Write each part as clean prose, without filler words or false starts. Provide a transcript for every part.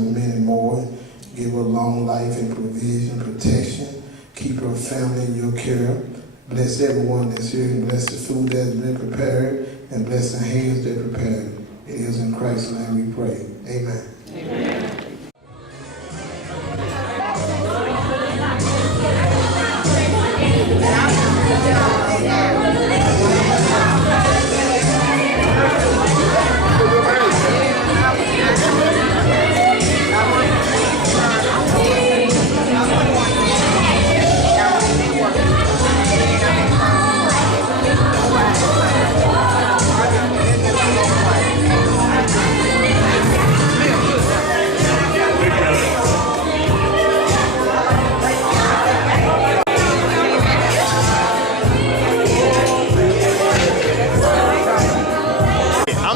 many more. Give her long life and provision, protection. Keep her family in your care. Bless everyone that's here and bless the food that's been prepared and bless the hands that prepared. It is in Christ's name we pray. Amen. Amen.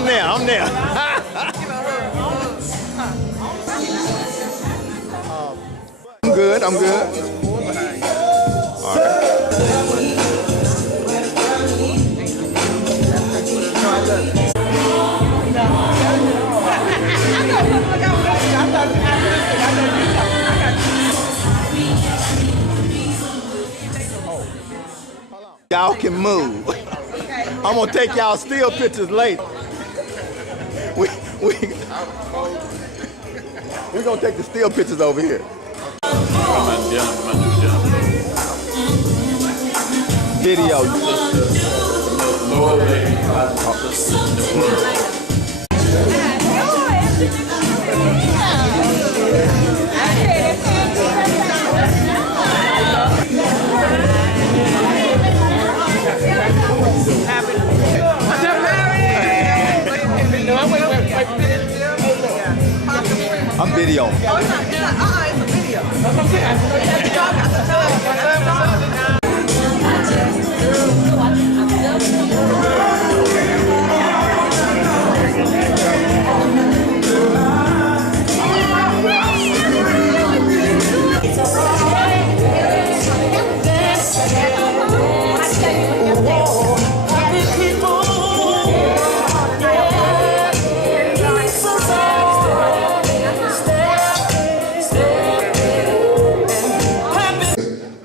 I'm there. I'm good. All right. Y'all can move. I'm gonna take y'all still pictures later. We're gonna take the still pictures over here. Video. I'm video. Oh, it's not. It's a video. That's what I'm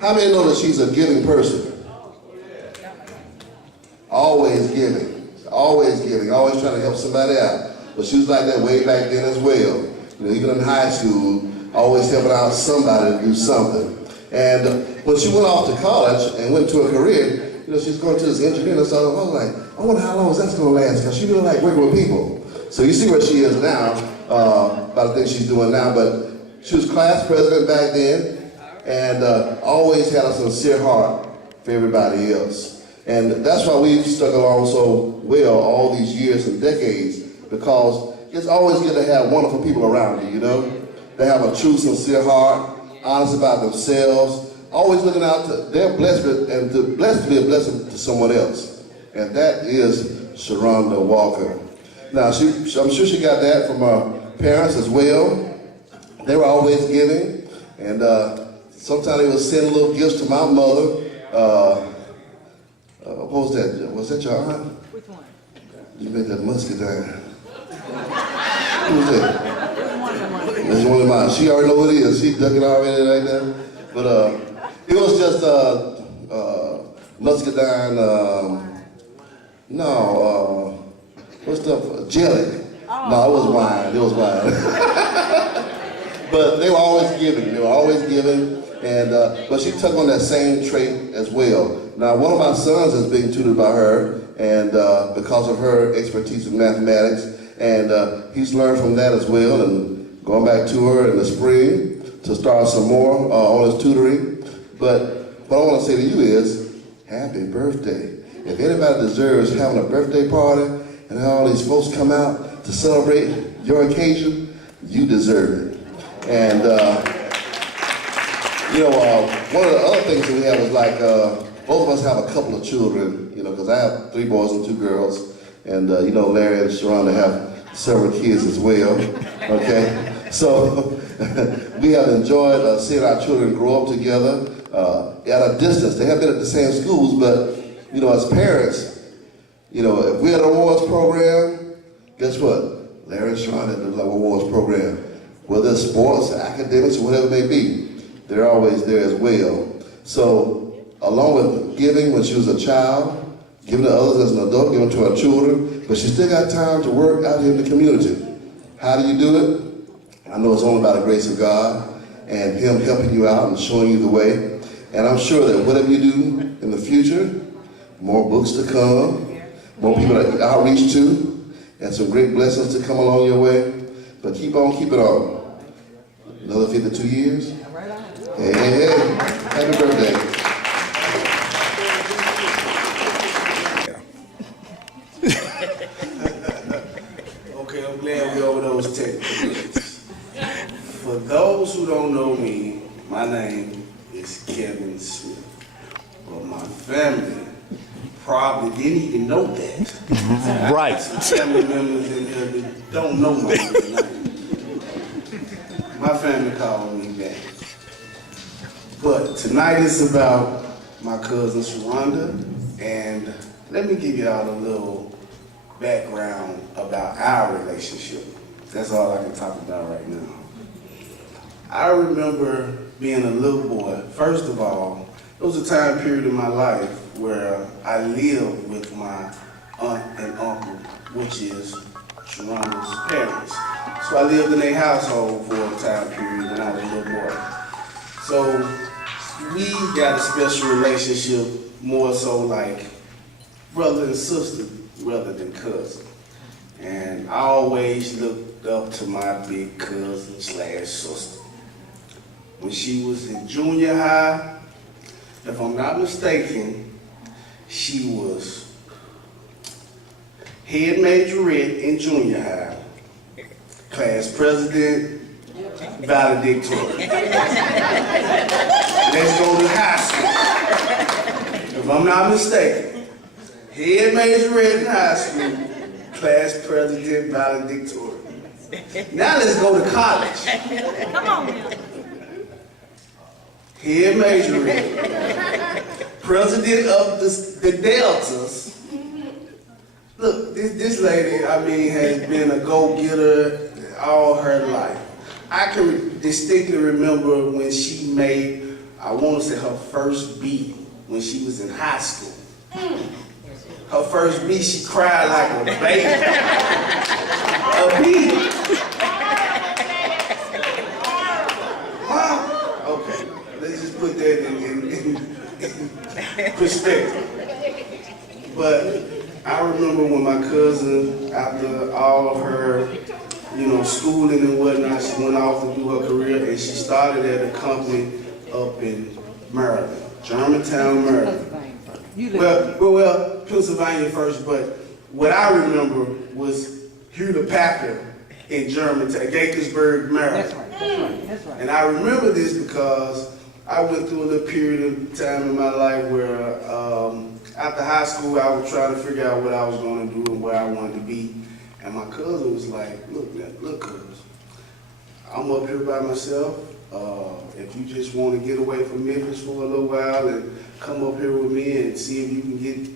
How many know that she's a giving person? Always giving, always trying to help somebody out. But she was like that way back then as well. You know, even in high school, always helping out somebody to do something. And when she went off to college and went to a career, you know, she's going to this engineering and stuff. I was like, I wonder how long that's going to last, because she really like working with people. So you see where she is now, by the things she's doing now. But she was class president back then. And always had a sincere heart for everybody else. And that's why we've stuck along so well all these years and decades, because it's always good to have wonderful people around you, you know? They have a true, sincere heart, honest about themselves, always looking out to, they're blessed and blessed to be a blessing to someone else. And that is Sharonda Walker. Now, I'm sure she got that from her parents as well. They were always giving, and sometimes they would send little gifts to my mother. What was that? Was that your aunt? Which one? You made that muscadine. Who was that? That's one of mine. She already know what it is. She dug it already like that. But it was just muscadine. What's the jelly? No, it was wine. It was wine. But they were always giving. And but she took on that same trait as well. Now, one of my sons is being tutored by her, and because of her expertise in mathematics, and he's learned from that as well, and going back to her in the spring to start some more on his tutoring. But what I want to say to you is, happy birthday. If anybody deserves having a birthday party and all these folks come out to celebrate your occasion, you deserve it. And you know, one of the other things that we have is like, both of us have a couple of children, you know, because I have 3 boys and 2 girls, and you know, Larry and Sharonda have several kids as well, okay? So we have enjoyed seeing our children grow up together at a distance. They have been at the same schools, but you know, as parents, you know, if we're at an awards program, guess what? Larry and Sharonda at the awards program. whether it's sports, academics, or whatever it may be, they're always there as well. So, along with giving when she was a child, giving to others as an adult, giving to her children, but she still got time to work out here in the community. How do you do it? I know it's only by the grace of God and Him helping you out and showing you the way. And I'm sure that whatever you do in the future, more books to come, more people to outreach to, and some great blessings to come along your way. But keep on keeping on. Another 52 years? Hey, hey, hey. Happy birthday. Okay, I'm glad we're over those technicalities. For those who don't know me, my name is Kevin Smith. But my family probably didn't even know that. Right. Some family members in here that don't know my name. My family called me back. But tonight is about my cousin Sharonda, and let me give y'all a little background about our relationship. That's all I can talk about right now. I remember being a little boy. First of all, it was a time period in my life where I lived with my aunt and uncle, which is Sharonda's parents. So I lived in their household for a time period when I was a little boy. So we got a special relationship, more so like brother and sister rather than cousin. And I always looked up to my big cousin / sister. When she was in junior high, if I'm not mistaken, she was head majorette in junior high, class president, valedictorian. Let's go to high school. If I'm not mistaken, head majorette in high school, class president, valedictorian. Now let's go to college. Come on now. Head majorette, president of the Deltas. Look, this lady, I mean, has been a go-getter all her life. I can distinctly remember when she made, I want to say her first beat when she was in high school. Her first beat, she cried like a baby. A beat. Huh? Okay, let's just put that in perspective. But I remember when my cousin, after all of her, schooling and whatnot, she went off to do her career, and she started at a company up in Maryland, Germantown, Maryland. Well, Pennsylvania first, but what I remember was Hewlett Packard in Germantown, Gaithersburg, Maryland. That's right. And I remember this because I went through a little period of time in my life where after high school, I was trying to figure out what I was going to do and where I wanted to be. And my cousin was like, look, cuz, I'm up here by myself. If you just want to get away from Memphis for a little while and come up here with me and see if you can get,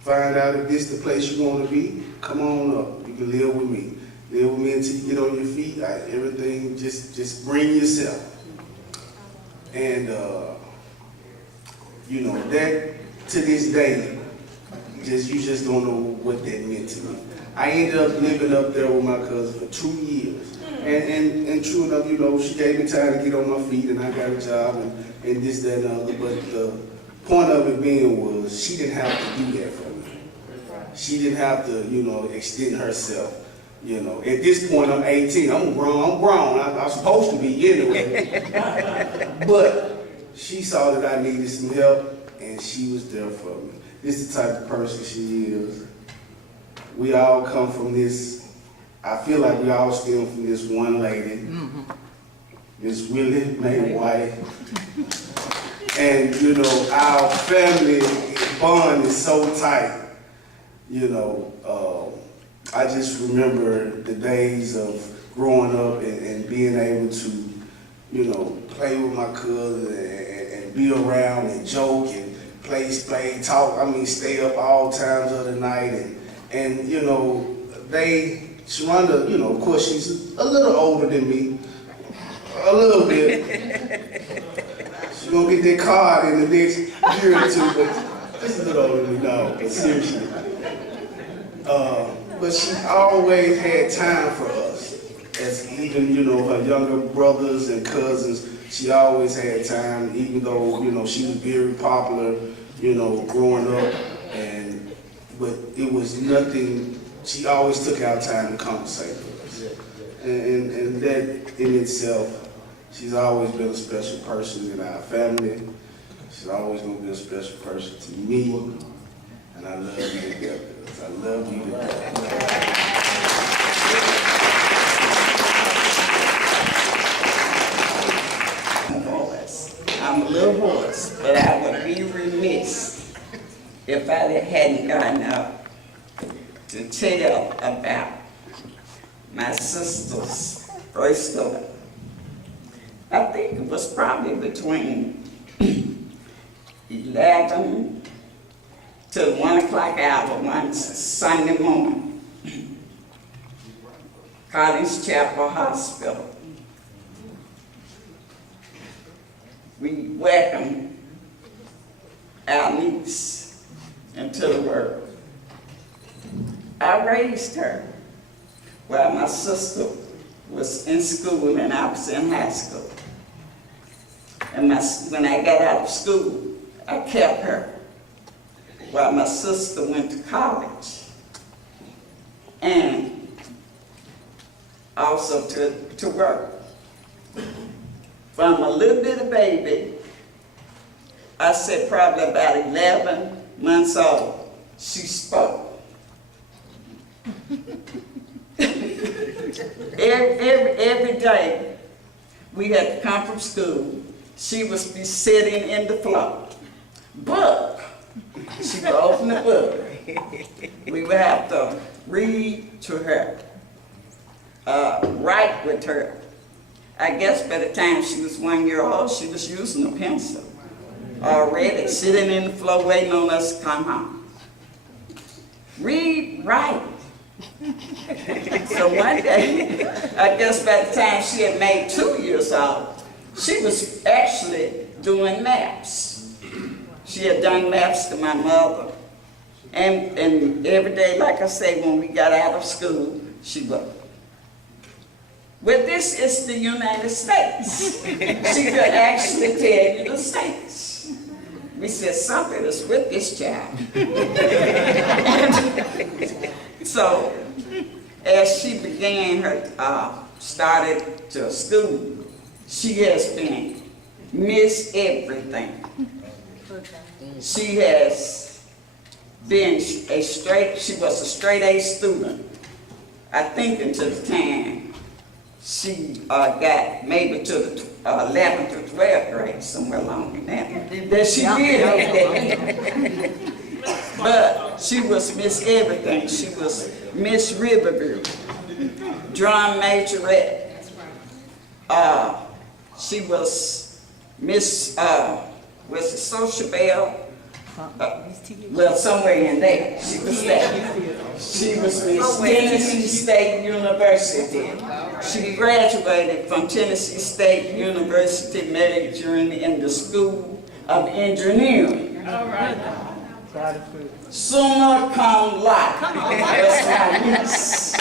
find out if this is the place you want to be, come on up. You can live with me. Live with me until you get on your feet. Everything, just bring yourself. And, that to this day, you just don't know what that meant to me. I ended up living up there with my cousin for 2 years. And true enough, she gave me time to get on my feet and I got a job and this, that, and other. But the point of it being was she didn't have to do that for me. She didn't have to, extend herself. At this point I'm 18, I'm grown. I'm supposed to be anyway. But she saw that I needed some help and she was there for me. This is the type of person she is. We all come from this, I feel like we all stem from this one lady, this Willie Mae White. And, our family bond is so tight. I just remember the days of growing up and being able to, play with my cousin and be around and joke and play, talk. Stay up all times of the night. And they Sharonda, you know, of course, she's a little older than me, a little bit. She's gonna get that card in the next year or two, but just a little older than me, no, but seriously. But she always had time for us. As even, you know, her younger brothers and cousins, she always had time, even though, you know, she was very popular, you know, growing up, but it was nothing, she always took out time to conversate with us. And that in itself, she's always been a special person in our family. She's always gonna be a special person to me, and I love you to death. I love you to death. I'm a little hoarse, but I would be remiss if I hadn't gotten up to tell about my sister's first daughter. I think it was probably between 11 to 1 o'clock hour one Sunday morning. College Chapel Hospital. We welcomed our niece into the world. I raised her while my sister was in school and I was in high school. And when I got out of school, I kept her while my sister went to college. And also to work. From a little bitty baby, I said probably about 11 months old, she spoke. every day we had to come from school, she would be sitting in the floor. Book. She would open the book. We would have to read to her, write with her. I guess by the time she was 1 year old, she was using a pencil already, sitting in the floor waiting on us to come home. Read, write. So one day, I guess by the time she had made 2 years old, she was actually doing maps. She had done maps to my mother. And every day, like I say, when we got out of school, she would. Well, this is the United States. She could actually tell you the states. We said, something is with this child. So, as she began her, started to school, she has been Miss Everything. She has been she was a straight A student, I think until the time she got maybe to the 11th or 12th grade, somewhere along in that. That she did. But she was Miss Everything. She was Miss Riverview, drum majorette. She was Miss, was it Social Bell? Well, somewhere in there, she was that. She was Miss Tennessee State University. She graduated from Tennessee State University majoring in the School of Engineering. All right. Summa cum laude. That's my niece.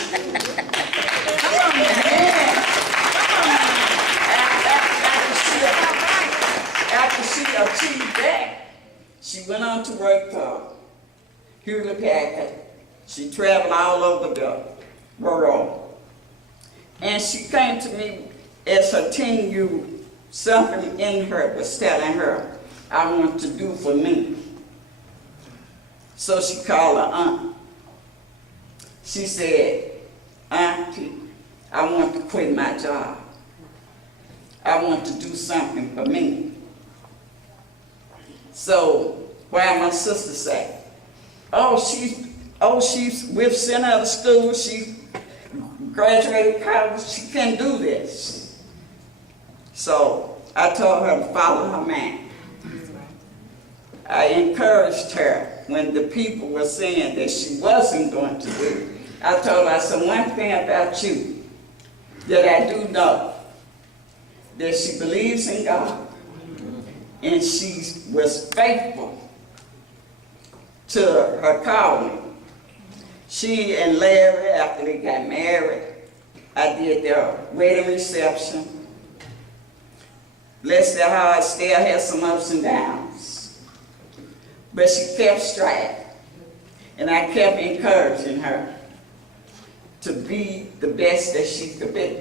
After she achieved that, she went on to work for Hewlett Packard. She traveled all over the world. And she came to me as her teen youth, something in her was telling her, I want to do for me. So she called her aunt. She said, Auntie, I want to quit my job. I want to do something for me. So, while my sister said, we've sent her to school, she graduated college, she can do this. So, I told her to follow her man. I encouraged her when the people were saying that she wasn't going to do it. I told her, I said, one thing about you that I do know, that she believes in God, and she was faithful to her calling. She and Larry, after they got married, I did their wedding reception. Bless their heart, still had some ups and downs. But she kept striving. And I kept encouraging her to be the best that she could be.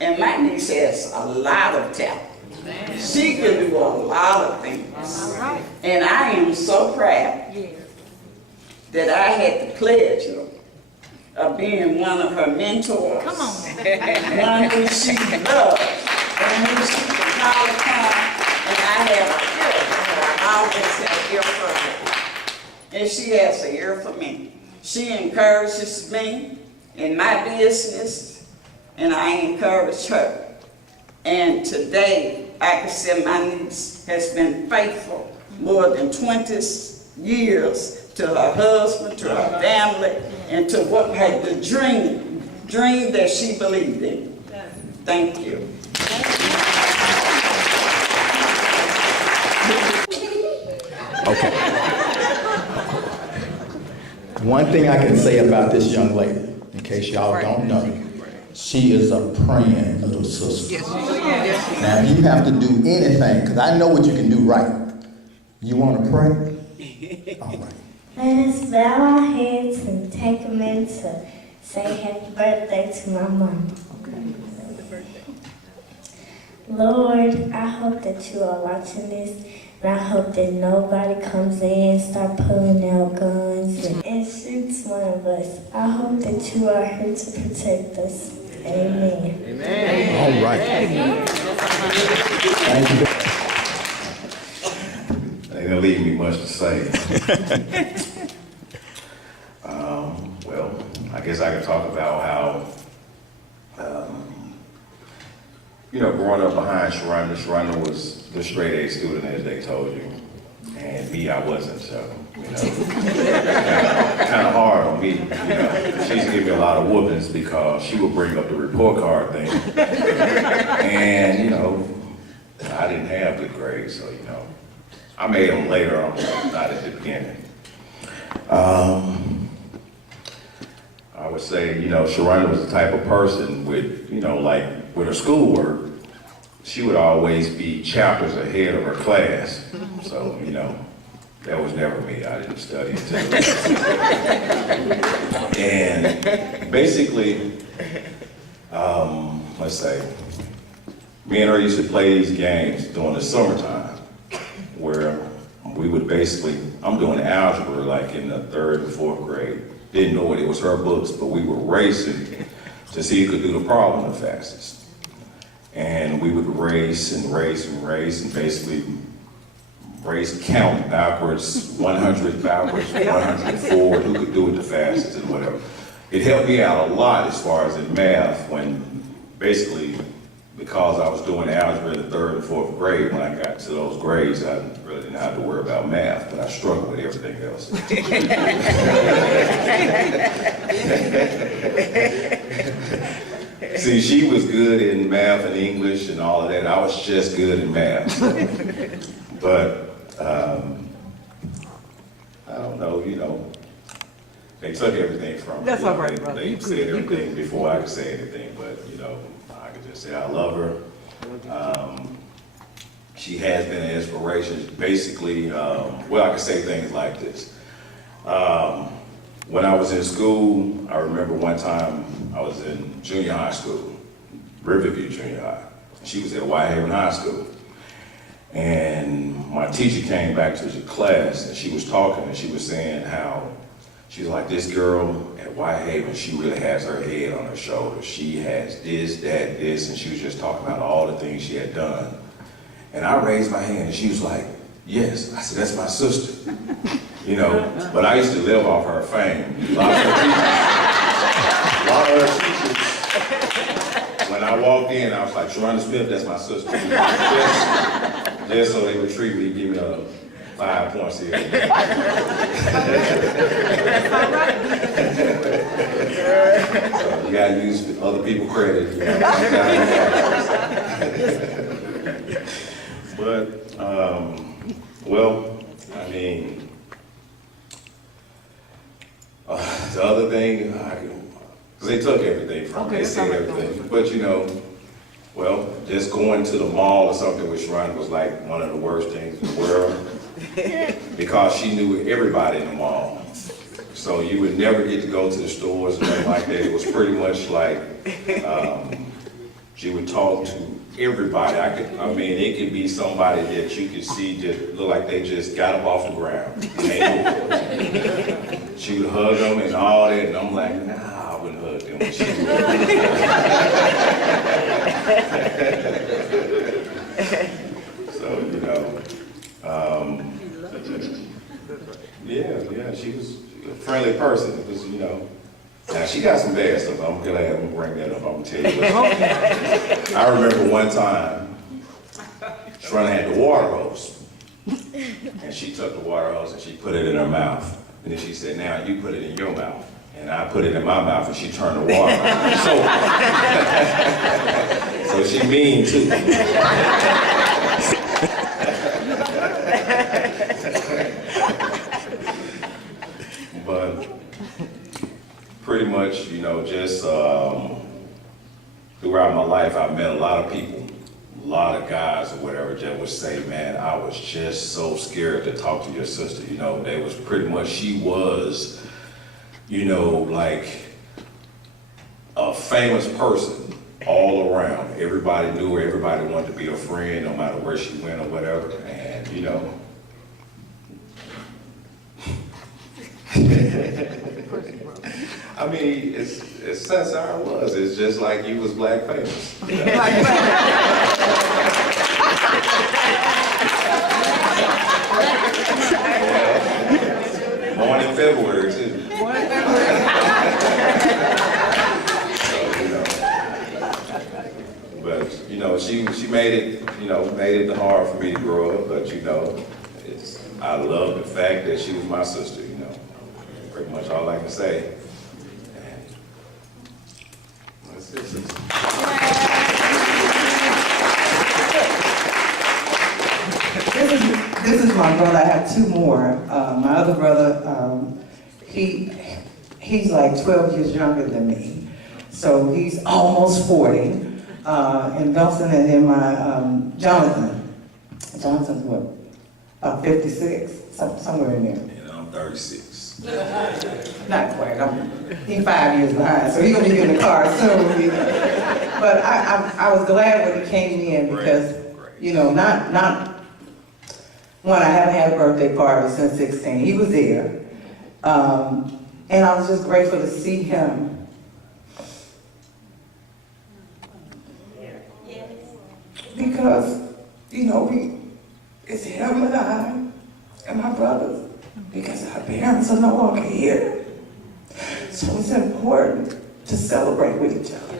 And my niece has a lot of talent. She can do a lot of things. And I am so proud that I had the pleasure of being one of her mentors. Come on. One who she loves, and who she can call upon. And I have an ear for her. I always have an ear for her. And she has an ear for me. She encourages me in my business, and I encourage her. And today, I can say my niece has been faithful more than 20 years to her husband, to her family, and to what had the dream that she believed in. Thank you. Okay. One thing I can say about this young lady, in case y'all don't know, she is a praying little sister. Now, if you have to do anything, because I know what you can do right. You want to pray? All right. Let us bow our heads and take a minute to say happy birthday to my mom. Lord, I hope that you are watching this, and I hope that nobody comes in and start pulling out guns and shoots one of us. I hope that you are here to protect us. Amen. Amen. All right. Thank you. Ain't gonna leave me much to say. Well, I guess I can talk about how, growing up behind Sharonda. Sharonda was the straight A student, as they told you, and me, I wasn't. So, kind of hard on me. She used to give me a lot of whoopings because she would bring up the report card thing, and I didn't have good grades, so I made them later on, not at the beginning. I would say, Sharonda was the type of person with, with her schoolwork, she would always be chapters ahead of her class. So, that was never me. I didn't study until. And basically, let's say, me and her used to play these games during the summertime, where we would basically, I'm doing algebra like in the 3rd and 4th grade. Didn't know it was her books, but we were racing to see who could do the problem the fastest. And we would race and race and race and basically race, count backwards, 100 backwards, 100 forward, who could do it the fastest and whatever. It helped me out a lot as far as in math when basically, because I was doing algebra in the 3rd and 4th grade, when I got to those grades, I really didn't have to worry about math, but I struggled with everything else. See, she was good in math and English and all of that. I was just good in math. But, I don't know, they took everything from me. That's all right, brother. They said everything before I could say anything, but, I could just say I love her. She has been an inspiration. Basically, I can say things like this. When I was in school, I remember one time I was in junior high school, Riverview Junior High. She was at Whitehaven High School. And my teacher came back to the class and she was talking and she was saying how she was like, this girl at Whitehaven, she really has her head on her shoulders. She has this, that, this, and she was just talking about all the things she had done. And I raised my hand and she was like, yes. I said, that's my sister. But I used to live off her fame. A lot of her teachers, when I walked in, I was like, Sharonda Smith, that's my sister. Just so they would treat me, give me 5 points here. So you gotta use other people's credit. You know, but, well, I mean, the other thing, because they took everything from me, they said everything. But you know, well, just going to the mall or something with Sharonda was like one of the worst things in the world because she knew everybody in the mall. So you would never get to go to the stores and nothing like that. It was pretty much like she would talk to everybody. I mean, it could be somebody that you could see just look like they just got up off the ground. She would hug them and all that, and I'm like, nah, I wouldn't hug them. She so, you know, yeah, she was a friendly person. It was, you know. Now, she got some bad stuff. I'm glad I'm gonna bring that up. I'm gonna tell you. I remember one time, Sharonda had the water hose. And she took the water hose and she put it in her mouth. And then she said, now you put it in your mouth. And I put it in my mouth and she turned the water on. So she mean too. But pretty much, you know, just throughout my life, I've met a lot of people, a lot of guys or whatever that would say, man, I was just so scared to talk to your sister. You know, they was pretty much, she was, you know, like a famous person all around. Everybody knew her, everybody wanted to be a friend no matter where she went or whatever. And, you know, I mean, that's how it was. It's just like you was black famous. You know? Born in February, too. So, you know. But, you know, she made it, you know, made it hard for me to grow up. But, you know, I love the fact that she was my sister, you know. Pretty much all I can say. This is my brother. I have two more. My other brother, he's like 12 years younger than me, so he's almost 40. And Nelson, and then my Jonathan's what? 56, somewhere in there. And I'm 36. Not quite. He's 5 years behind, so he's gonna be in the car soon. But I was glad when he came in because, you know, not one, I haven't had a birthday party since 16. He was there, and I was just grateful to see him. Because, you know, it's him and I and my brothers. Because our parents are no longer here. So it's important to celebrate with each other.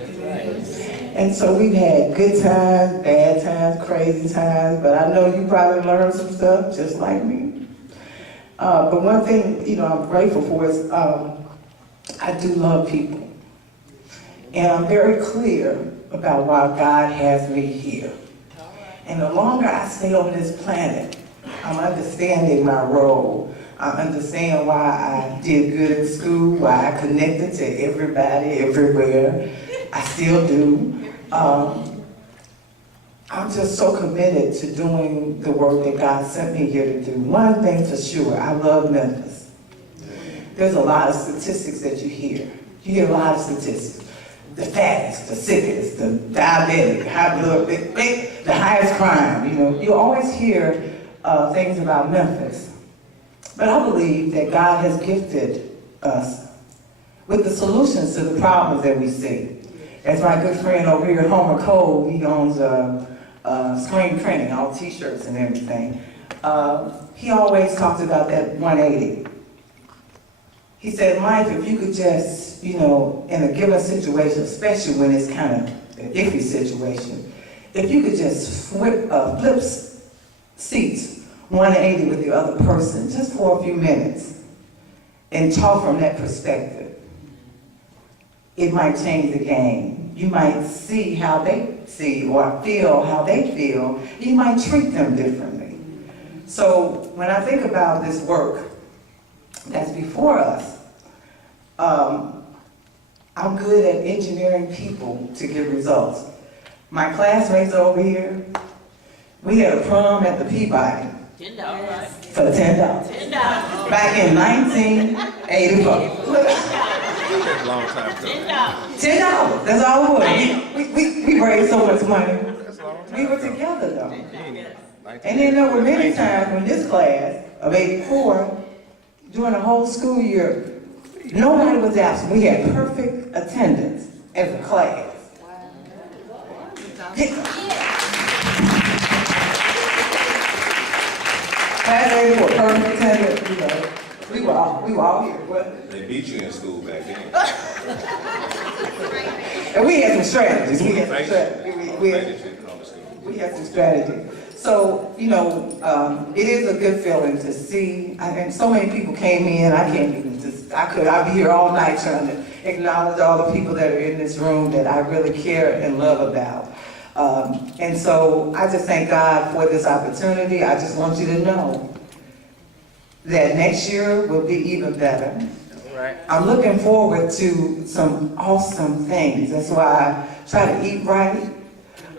And so we've had good times, bad times, crazy times, but I know you probably learned some stuff just like me. But one thing, you know, I'm grateful for is I do love people. And I'm very clear about why God has me here. And the longer I stay on this planet, I'm understanding my role. I understand why I did good in school, why I connected to everybody, everywhere. I still do. I'm just so committed to doing the work that God sent me here to do. One thing for sure, I love Memphis. There's a lot of statistics that you hear. You hear a lot of statistics. The fattest, the sickest, the diabetic, high blood, the highest crime. You know, you always hear things about Memphis. But I believe that God has gifted us with the solutions to the problems that we see. As my good friend over here, Homer Cole, he owns screen printing, all t-shirts and everything. He always talks about that 180. He said, Mike, if you could just, you know, in a given situation, especially when it's kind of an iffy situation, if you could just flip seats 180 with the other person, just for a few minutes, and talk from that perspective, it might change the game. You might see how they see or feel how they feel. You might treat them differently. So when I think about this work that's before us, I'm good at engineering people to get results. My classmates over here, we had a prom at the Peabody. $10. For $10. Back in 1984. Long time ago. $10. That's all it was. We raised so much money. We were together though. And then there were many times when this class of 84, during the whole school year, nobody was absent. We had perfect attendance as a class. Class 84, perfect attendance, you know. We were all here. What? They beat you in school back then. And we had some strategies. We had some strategies. So, you know, it is a good feeling to see, and so many people came in, I can't even just, I'd be here all night trying to acknowledge all the people that are in this room that I really care and love about. And so I just thank God for this opportunity. I just want you to know that next year will be even better. Right. I'm looking forward to some awesome things. That's why I try to eat right,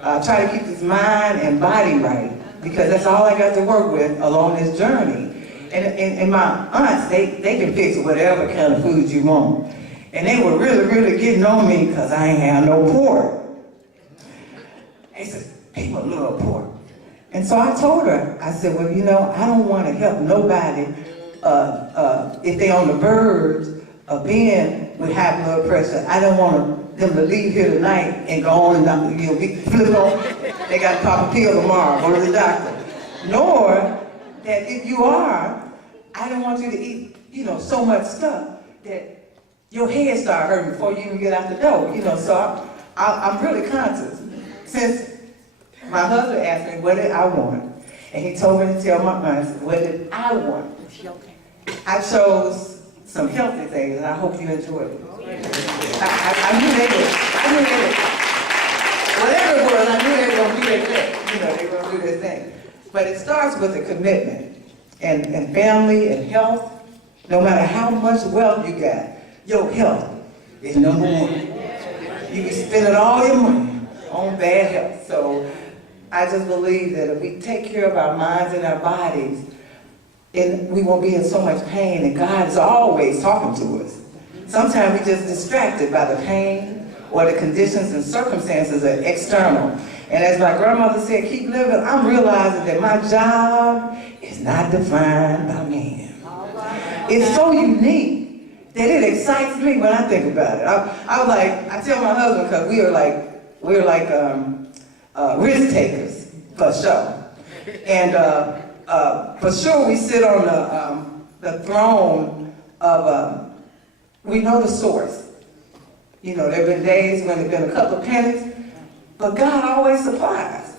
try to keep this mind and body right, because that's all I got to work with along this journey. And my aunts, they can fix whatever kind of food you want. And they were really, really getting on me because I ain't have no pork. They said, people love pork. And so I told her, I said, well, you know, I don't want to help nobody if they're on the verge of being with high blood pressure. I don't want them to leave here tonight and go on and, you know, be flip on. They got to pop a pill tomorrow, go to the doctor. Nor that if you are, I don't want you to eat, you know, so much stuff that your head start hurting before you even get out the door, you know. So I'm really conscious. Since my husband asked me what did I want, and he told me to tell my aunts what did I want, I chose some healthy things, and I hope you enjoy it. I knew they would. Whatever it was, I knew they were going to do their thing. You know, they were going to do their thing. But it starts with a commitment, and family and health. No matter how much wealth you got, your health is number one. You can spend all your money on bad health. So I just believe that if we take care of our minds and our bodies, and we won't be in so much pain, and God is always talking to us. Sometimes we're just distracted by the pain or the conditions and circumstances that are external. And as my grandmother said, keep living, I'm realizing that my job is not defined by man. It's so unique that it excites me when I think about it. I was like, I tell my husband, because we were like risk takers, for sure. And for sure we sit on the throne of, we know the source. You know, there have been days when there's been a couple of pennies, but God always supplies.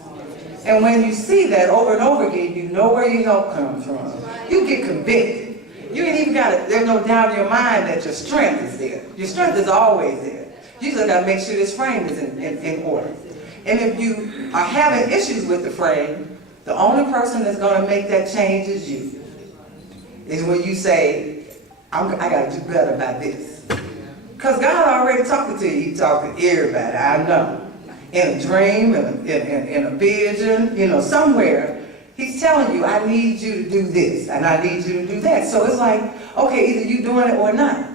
And when you see that over and over again, you know where your help comes from. You get convicted. You ain't even got it. There's no doubt in your mind that your strength is there. Your strength is always there. You just got to make sure this frame is in order. And if you are having issues with the frame, the only person that's going to make that change is you. Is when you say, I got to do better about this. Because God already talking to you. He talking to everybody, I know. In a dream, in a vision, you know, somewhere. He's telling you, I need you to do this, and I need you to do that. So it's like, okay, either you doing it or not.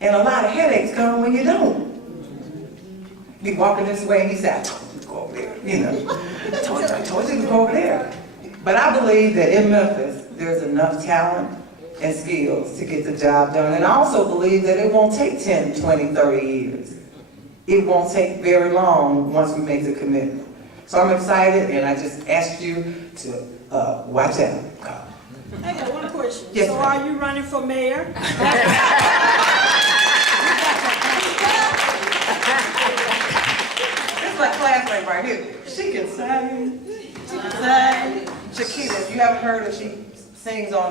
And a lot of headaches come when you don't. Be walking this way, and he said, I told you to go over there, you know. I told you to go over there. But I believe that in Memphis, there's enough talent and skills to get the job done. And I also believe that it won't take 10, 20, 30 years. It won't take very long once we make the commitment. So I'm excited, and I just ask you to watch out. I got one question. Yes, so ma'am. are you running for mayor? This is my classmate right here. She can sing, Chiquita, you haven't heard her, she sings on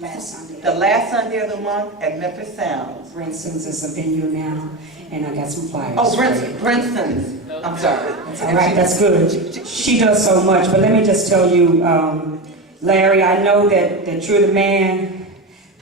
Last Sunday. the last Sunday of the month at Memphis Sounds. Brinson's is a venue now, and I got some flyers. Oh, Brinson's, I'm sorry. All right, that's good. She does so much, but let me just tell you, Larry, I know that you're the man,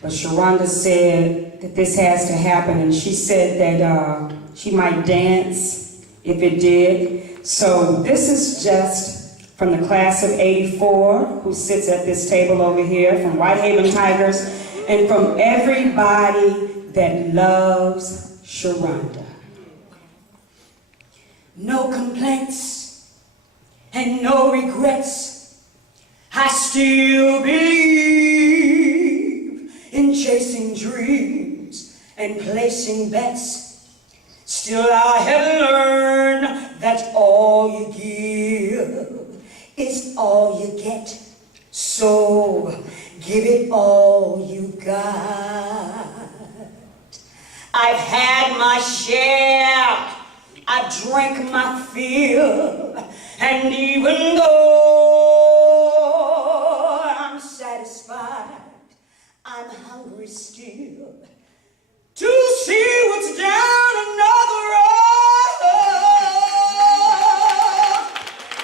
but Sharonda said that this has to happen, and she said that she might dance if it did. So this is just from the class of '84, who sits at this table over here, from Whitehaven Tigers, and from everybody that loves Sharonda. No complaints and no regrets. I still believe in chasing dreams and placing bets. Still I have learned that all you give is all you get. So give it all you got. I've had my share, I've drank my fill, and even though I'm satisfied, I'm hungry still to see what's down another road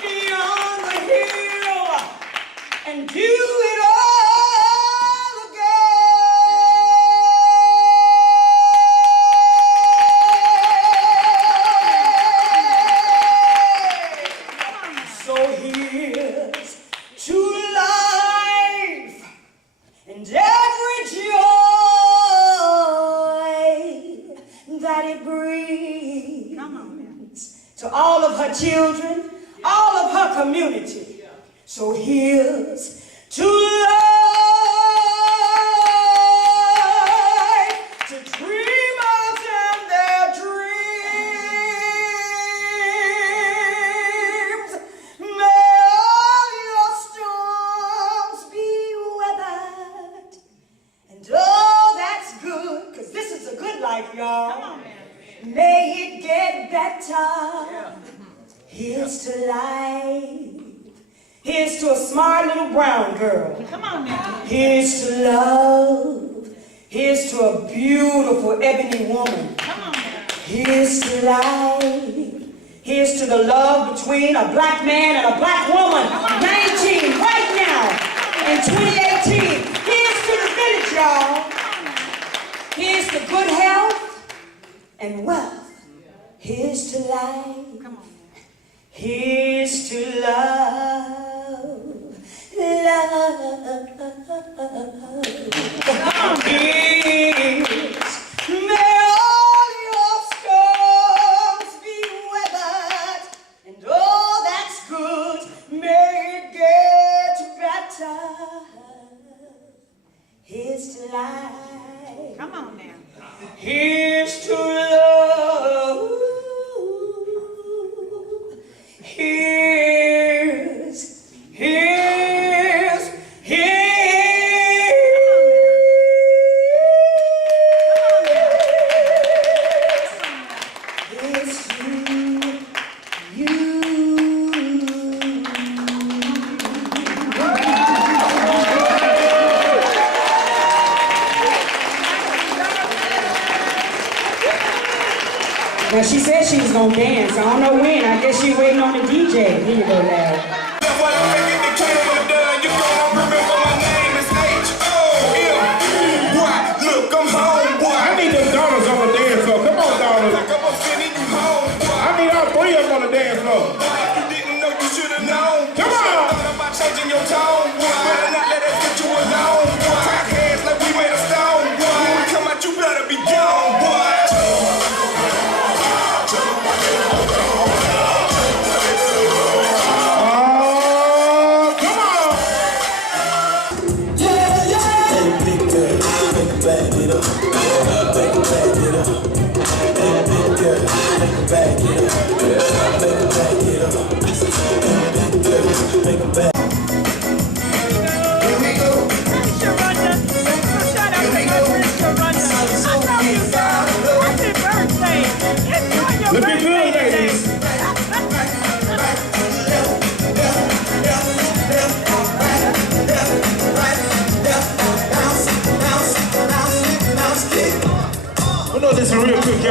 beyond the hill and do it all again. So here's to life and every joy that it brings. Come on, man. To all of her children, all of her community. So here's to life, to dreamers and their dreams. May all your storms be weathered. And oh, that's good, because this is a good life, y'all. Come on, man. May it get better. Here's to life. Here's to a smart little brown girl. Come on, man. Here's to love. Here's to a beautiful ebony woman. Come on, man. Here's to life. Here's to the love between a black man and a black woman. 19 right now in 2018. Here's to the village, y'all. Here's to good health and wealth. Here's to life. Come on. Here's to love, love. Here's, may all your storms be weathered, and oh, that's good. May it get better. Here's to life. Come on now. Here's to love. Here's Now she said she was gonna dance. I don't know when. I guess she waiting on the DJ. Here you go, Larry. I need them daughters on the dance floor. Come on, daughters. I need all three of them on the dance floor. Come on. Changing your tone, better not let that get you alone. Cock hands like we made a stone. When we come out, you better be gone, boy. Looking good, ladies.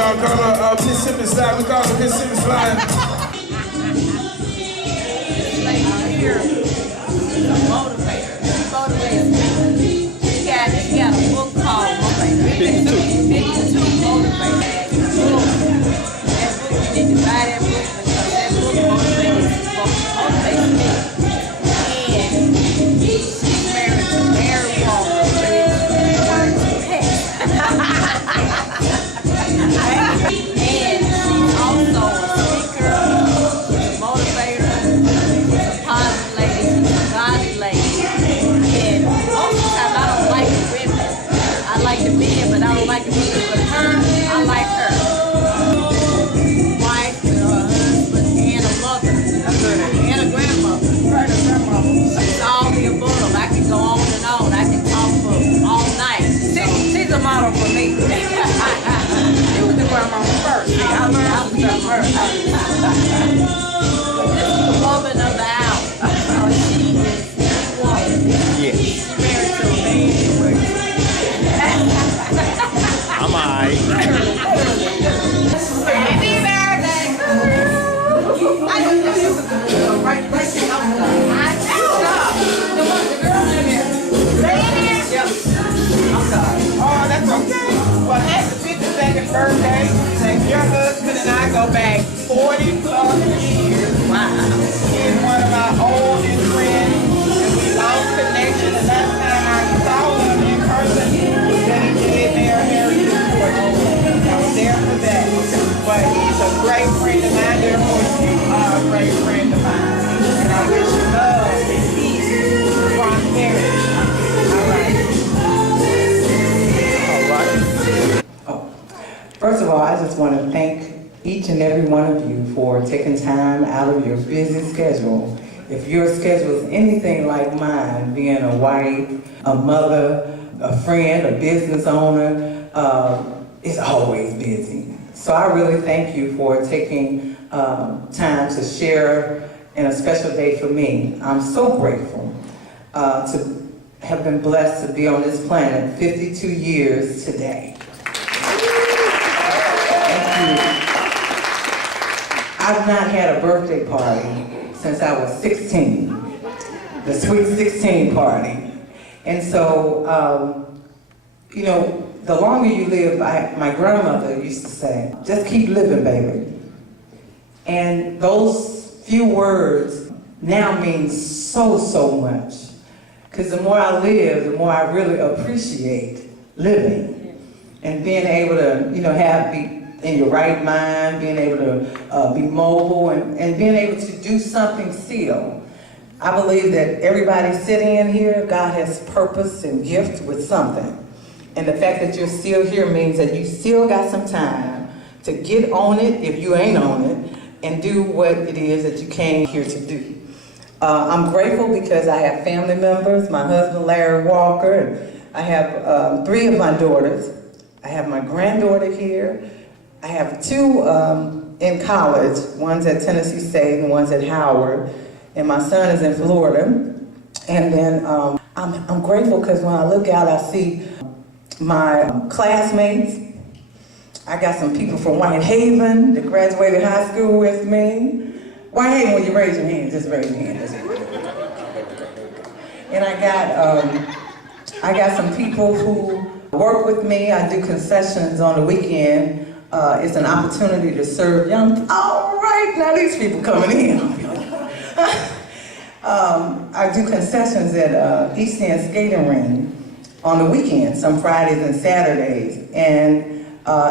y'all call her Miss Simmons line. We call her Miss Simmons line. Here, she's a motivator. She motivates me. She got a book called Motivator. 52 Motivators. That book, you need to buy that book because that book motivates me. And she's married to Mary Walker, and she's also a speaker, a motivator, a positive lady, a godly lady. And most of the time I don't like the women. I like the men, but I don't like the women. But her, I like her. Wife to her husband and a mother. And a grandmother. She's all the above. I can go on and on. I can talk for all night. She's a model for me. She was the grandmama first. I was her first. But this is the woman of the hour. She is the woman. Yes. She's married to a man. I'm alright. Happy birthday. I just know this is the right thing. I know. The girl in there. Stay in here. Yep. I'm sorry. Oh, that's okay. Well, happy 52nd birthday. Thank your husband and I go back 40 plus years. Wow. He's one of our oldest friends, and we lost connection. The last time I saw him in person was when he did their heritage report. I was there for that. But he's a great friend of mine. Therefore, you are a great friend of mine. And I wish you love and peace and prosperity. First of all, I just want to thank each and every one of you for taking time out of your busy schedule. If your schedule is anything like mine, being a wife, a mother, a friend, a business owner, it's always busy. So I really thank you for taking time to share in a special day for me. I'm so grateful to have been blessed to be on this planet 52 years today. I've not had a birthday party since I was 16, the Sweet 16 party. And so, you know, the longer you live, my grandmother used to say, just keep living, baby. And those few words now mean so, so much. Because the more I live, the more I really appreciate living. And being able to, you know, be in your right mind, being able to be mobile, and being able to do something still. I believe that everybody sitting in here, God has purpose and gift with something. And the fact that you're still here means that you still got some time to get on it, if you ain't on it, and do what it is that you came here to do. I'm grateful because I have family members, my husband Larry Walker, and I have 3 of my daughters. I have my granddaughter here. I have 2 in college. One's at Tennessee State and one's at Howard. And my son is in Florida. And then I'm grateful because when I look out, I see my classmates. I got some people from Whitehaven that graduated high school with me. Whitehaven, when you raise your hand, just raise your hand. And I got some people who work with me. I do concessions on the weekend. It's an opportunity to serve young. All right, now these people coming in. I do concessions at East End Skating Ring on the weekends, some Fridays and Saturdays, and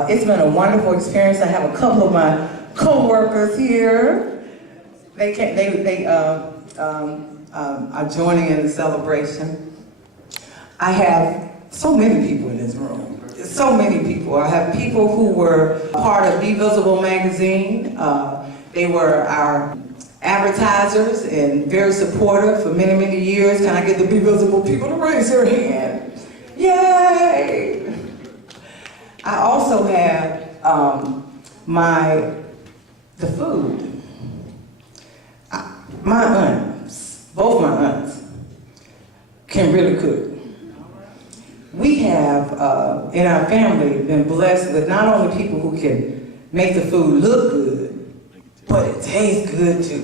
it's been a wonderful experience. I have a couple of my co-workers here. They are joining in the celebration. I have so many people in this room. So many people. I have people who were part of Be Visible magazine. They were our advertisers and very supportive for many, many years. Can I get the Be Visible people to raise their hand? Yay! I also have the food. My aunts, both my aunts, can really cook. We have have, in our family, been blessed with not only people who can make the food look good, but it tastes good too.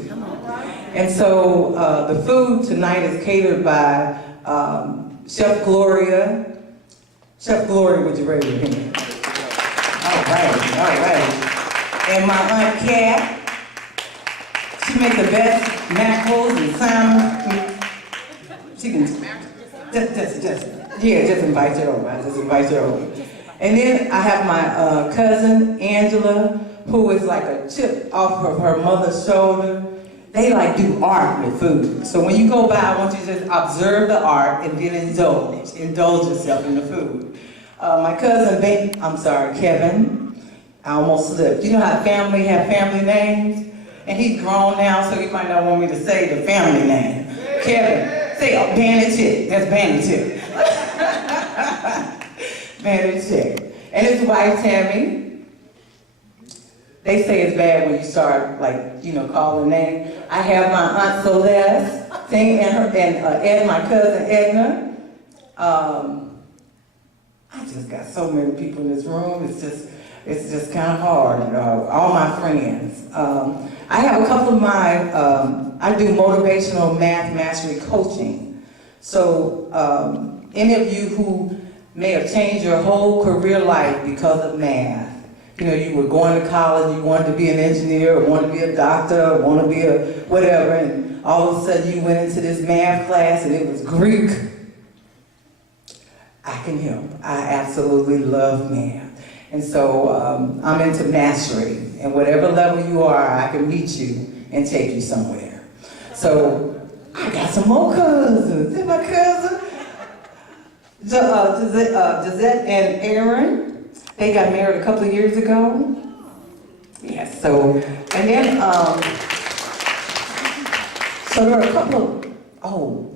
And so the food tonight is catered by Chef Gloria. Chef Gloria, would you raise your hand? All right. And my Aunt Kat. She makes the best mackerels and salmon. She can just invite her over. I just invite her over. And then I have my cousin Angela, who is like a chip off of her mother's shoulder. They like do art with food. So when you go by, I want you to just observe the art and then indulge yourself in the food. My cousin Kevin, I almost slipped. You know how family have family names? And he's grown now, so he might not want me to say the family name. Kevin, say Bandit Chick. That's Bandit Chick. Bandit Chick. And his wife, Tammy. They say it's bad when you start, calling names. I have my Aunt Celeste, and Ed, my cousin Edna. I just got so many people in this room. It's just kind of hard. All my friends. I have a couple of I do motivational math mastery coaching. So any of you who may have changed your whole career life because of math, you were going to college, you wanted to be an engineer, or wanted to be a doctor, or wanted to be a whatever, and all of a sudden you went into this math class and it was Greek. I can help. I absolutely love math. And so I'm into mastery. And whatever level you are, I can meet you and take you somewhere. So I got some more cousins. This my cousin, Gisette and Aaron. They got married a couple of years ago. Yes, so, and then, so there are a couple of,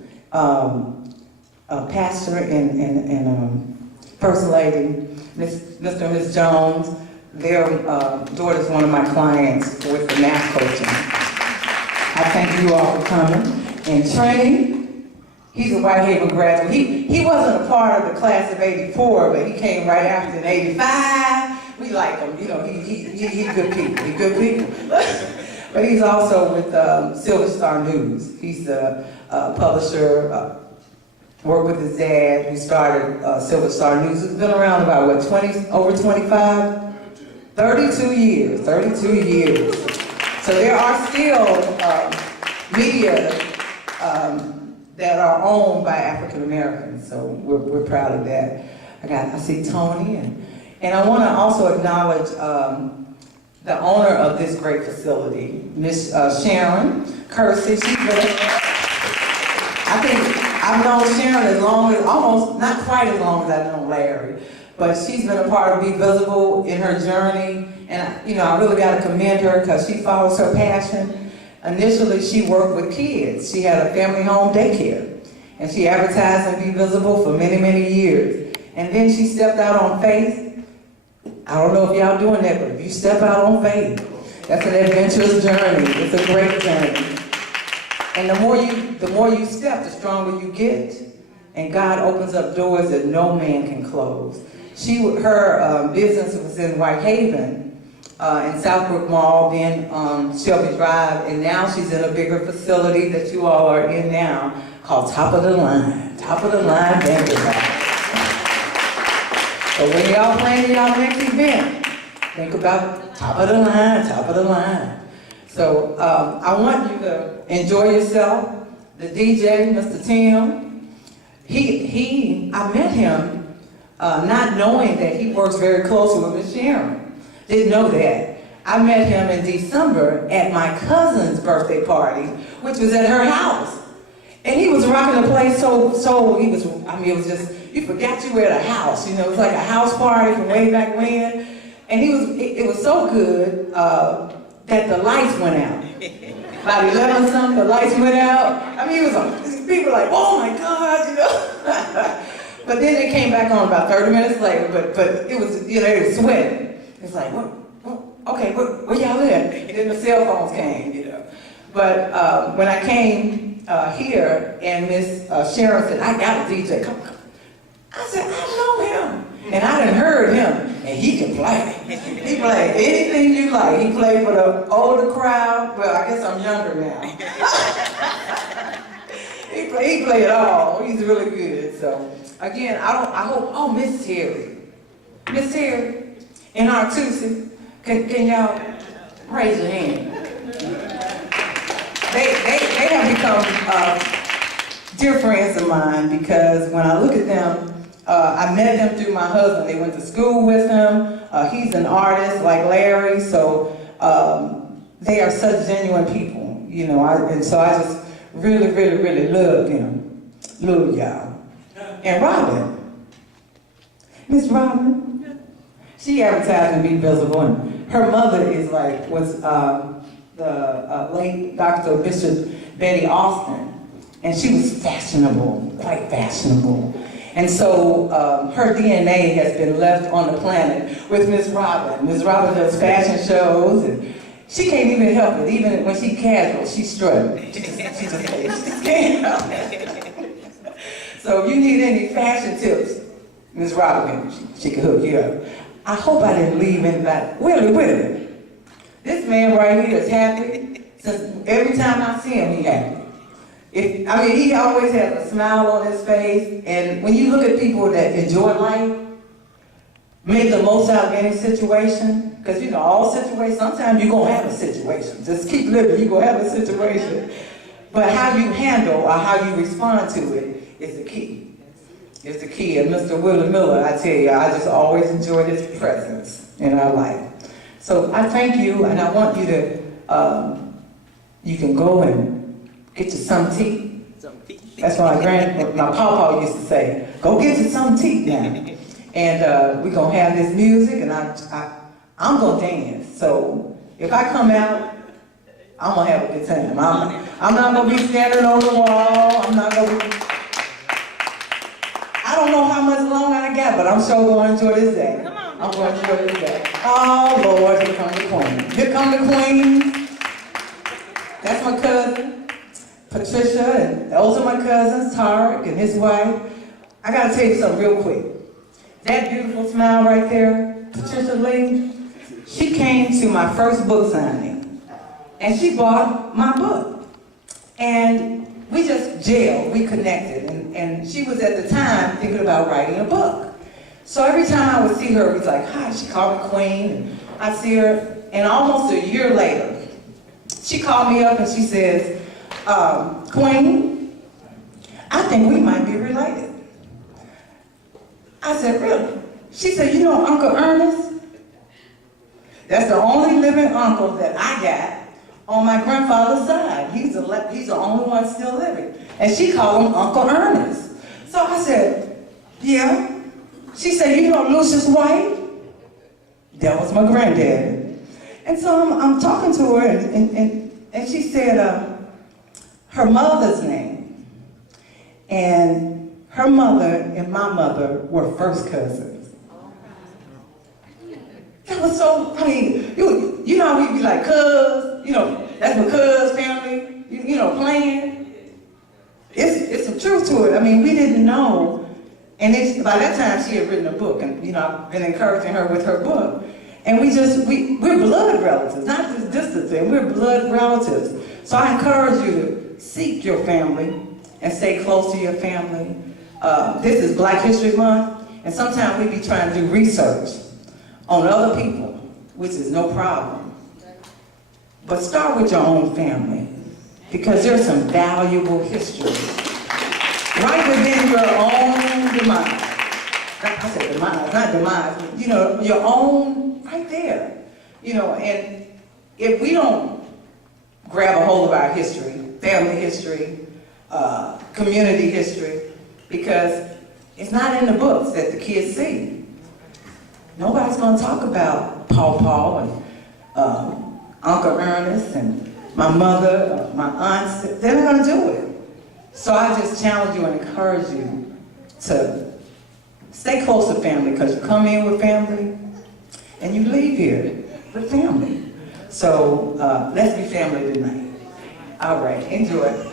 pastor and first lady, Mr. and Ms. Jones, their daughter's one of my clients with the math coaching. I thank you all for coming. And Trey, he's a Whitehaven graduate. He wasn't a part of the class of '84, but he came right after in '85. We like him, he's good people, But he's also with Silver Star News. He's the publisher, worked with his dad, who started Silver Star News. It's been around about, over 25? 32 years, 32 years. So there are still media that are owned by African Americans, so we're proud of that. I see Tony, and I want to also acknowledge the owner of this great facility, Miss Sharon Kersey. I think I've known Sharon as long as, almost, not quite as long as I've known Larry, but she's been a part of Be Visible in her journey, and I really got to commend her because she follows her passion. Initially, she worked with kids. She had a family home daycare, and she advertised in Be Visible for many, many years. And then she stepped out on faith. I don't know if y'all doing that, but if you step out on faith, that's an adventurous journey. It's a great journey. And the more you step, the stronger you get. And God opens up doors that no man can close. Her business was in Whitehaven, in Southbrook Mall, then Shelby Drive, and now she's in a bigger facility that you all are in now, called Top of the Line Vanderbilt. So when y'all plan y'all next event, think about top of the line. So I want you to enjoy yourself. The DJ, Mr. Tim, I met him not knowing that he works very closely with Miss Sharon. Didn't know that. I met him in December at my cousin's birthday party, which was at her house. And he was rocking the place it was just, you forgot you were at a house, it was like a house party from way back when. And it was so good that the lights went out. About 11 something, the lights went out. People were like, oh my God, But then they came back on about 30 minutes later, but it was, they were sweating. It's like, okay, where y'all at? And then the cell phones came, But when I came here and Miss Sharon said, I got a DJ, come. I said, I know him. And I done heard him, and he can play. He played anything you like. He played for the older crowd. Well, I guess I'm younger now. he played it all. He's really good. So again, I hope. Oh, Miss Terry, and our Tuesday, can y'all raise your hand? They have become dear friends of mine because when I look at them. I met them through my husband. They went to school with him. He's an artist like Larry, so they are such genuine people, you know. And so I just really, really, really love them. Love y'all. And Robin, Miss Robin, she advertised to be visible, and her mother is like was the late Dr. Bishop Betty Austin, and she was fashionable, quite fashionable. And so her DNA has been left on the planet with Miss Robin. Miss Robin does fashion shows, and she can't even help it. Even when she's casual, she's struggling. She just can't help it. So if you need any fashion tips, Miss Robin, she can hook you up. I hope I didn't leave anybody. Willie. This man right here is happy. Since every time I see him, he's happy. He always has a smile on his face, and when you look at people that enjoy life, make the most out of any situation, because you know, all situations, sometimes you're going to have a situation. Just keep living, you're going to have a situation. But how you handle or how you respond to it is the key. It's the key. And Mr. Willie Miller, I tell you, I just always enjoyed his presence in our life. So I thank you, and I want you to, you can go and get you some tea. That's what my papa used to say. Go get you some tea now. And we're going to have this music, and I'm going to dance. So if I come out, I'm going to have a good time. I'm not going to be standing on the wall. I'm not going to be... I don't know how much longer I got, but I'm sure going to enjoy this day. I'm going to enjoy this day. Oh, Lord, here come the queen. Here come the queen. That's my cousin. Patricia, and those are my cousins, Tarek and his wife. I gotta tell you something real quick. That beautiful smile right there, Patricia Lee, she came to my first book signing, and she bought my book. And we just gelled, we connected, and she was at the time thinking about writing a book. So every time I would see her, it was like, hi, she called me Queen, and I'd see her, and almost a year later, she called me up and she says, Queen, I think we might be related. I said, really? She said, you know Uncle Ernest? That's the only living uncle that I got on my grandfather's side. He's the only one still living. And she called him Uncle Ernest. So I said, yeah. She said, you know Lucius White? That was my granddad. And so I'm talking to her, and she said, her mother's name, and her mother and my mother were first cousins. That was so, you know, we'd be like, cuz, you know, that's my cuz family, you know, playing. It's some truth to it. I mean, we didn't know, and by that time she had written a book, and you know, I've been encouraging her with her book. And we're blood relatives, not just distant thing, we're blood relatives. So I encourage you to seek your family and stay close to your family. This is Black History Month, and sometimes we be trying to do research on other people, which is no problem. But start with your own family, because there's some valuable history right within your own demise. I said demise, not demise, but, you know, your own right there. You know, and if we don't grab a hold of our history, family history, community history, because it's not in the books that the kids see. Nobody's going to talk about Paw and Uncle Ernest and my mother, my aunts. They're not going to do it. So I just challenge you and encourage you to stay close to family, because you come in with family and you leave here with family. So let's be family tonight. All right, enjoy.